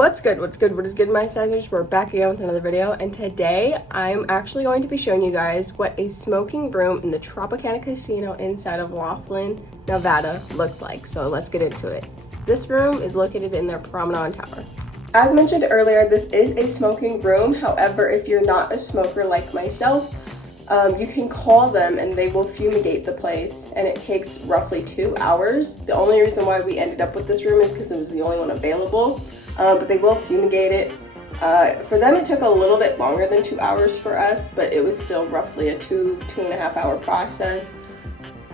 What's good? What is good, my sizers? We're back again with another video, and today I'm actually going to be showing you guys what a smoking room in the Tropicana casino inside of Laughlin, Nevada looks like. So let's get into it. This room is located in their Promenade Tower. As mentioned earlier, this is a smoking room. However, if you're not a smoker like myself, you can call them and they will fumigate the place, and it takes roughly 2 hours. The only reason why we ended up with this room is because it was the only one available, but they will fumigate it. For them it took a little bit longer than 2 hours for us, but it was still roughly a 2.5 hour process.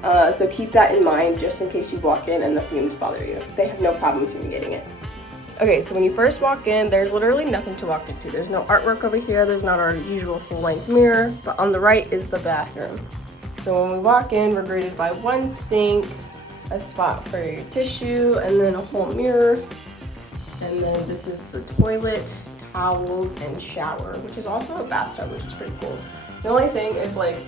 So keep that in mind just in case you walk in and the fumes bother you. They have no problem fumigating it. Okay, so when you first walk in, there's literally nothing to walk into. There's no artwork over here, there's not our usual full-length mirror, but on the right is the bathroom. So when we walk in, we're greeted by one sink, a spot for your tissue, and then a whole mirror. And then this is the toilet, towels, and shower, which is also a bathtub, which is pretty cool. The only thing is, like,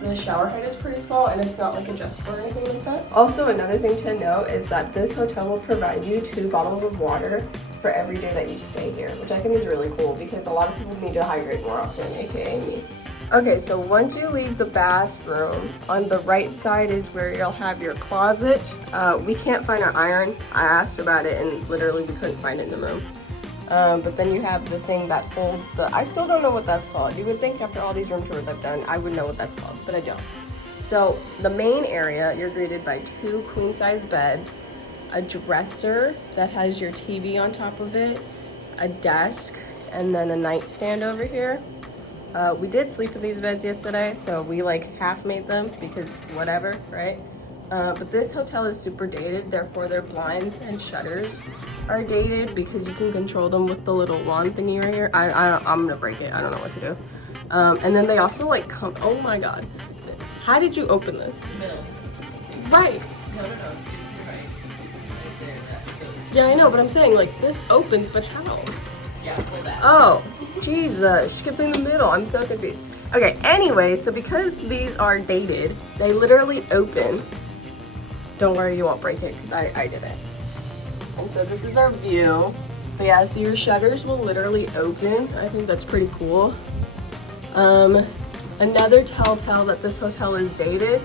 the shower head is pretty small and it's not like adjustable or anything like that. Also, another thing to note is that this hotel will provide you 2 bottles of water for every day that you stay here, which I think is really cool because a lot of people need to hydrate more often, aka me. Okay, so once you leave the bathroom, on the right side is where you'll have your closet. We can't find our iron. I asked about it and literally we couldn't find it in the room. But then you have the thing that holds the, I still don't know what that's called. You would think after all these room tours I've done, I would know what that's called, but I don't. So the main area, you're greeted by 2 queen-size beds, a dresser that has your TV on top of it, a desk, and then a nightstand over here. We did sleep in these beds yesterday, so we like half made them because whatever, right? But this hotel is super dated, therefore their blinds and shutters are dated because you can control them with the little wand thingy right here. I'm gonna break it, I don't know what to do. And then they also like come, oh my god. How did you open this? Middle. Right. No, right. Right there, that goes. Yeah, I know, but I'm saying like this opens, but how? Yeah, pull that. Oh, Jesus, she kept saying the middle. I'm so confused. Okay, anyway, so because these are dated, they literally open. Don't worry, you won't break it because I did it. And so this is our view. But yeah, so your shutters will literally open. I think that's pretty cool. Another telltale that this hotel is dated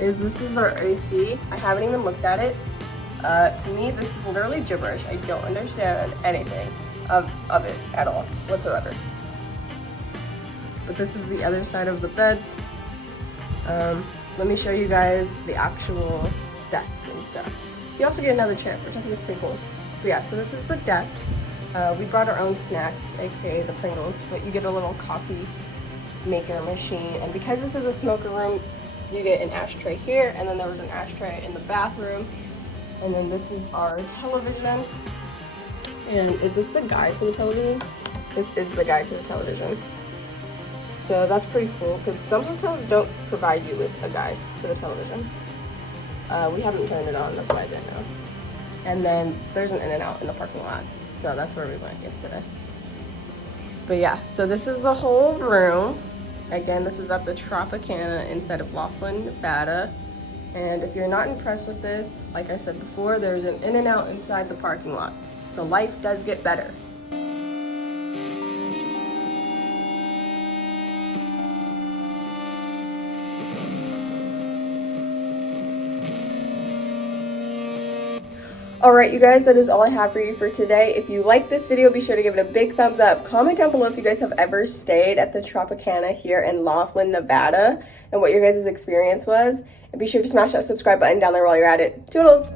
is this is our AC. I haven't even looked at it. To me, this is literally gibberish. I don't understand anything of it at all whatsoever. But this is the other side of the beds. Let me show you guys the actual desk and stuff. You also get another chair, which I think is pretty cool. But yeah, so this is the desk. We brought our own snacks, aka the Pringles, but you get a little coffee maker machine. And because this is a smoker room, you get an ashtray here, and then there was an ashtray in the bathroom. And then this is our television. And is this the guide for the television? This is the guide for the television. So that's pretty cool because some hotels don't provide you with a guide for the television. We haven't turned it on, that's why I didn't know. And then there's an In-N-Out in the parking lot. So that's where we went yesterday. But yeah, so this is the whole room. Again, this is at the Tropicana inside of Laughlin, Nevada. And if you're not impressed with this, like I said before, there's an In-N-Out inside the parking lot. So life does get better. Alright, you guys, that is all I have for you for today. If you like this video, be sure to give it a big thumbs up. Comment down below if you guys have ever stayed at the Tropicana here in Laughlin, Nevada, and what your guys' experience was. And be sure to smash that subscribe button down there while you're at it. Toodles!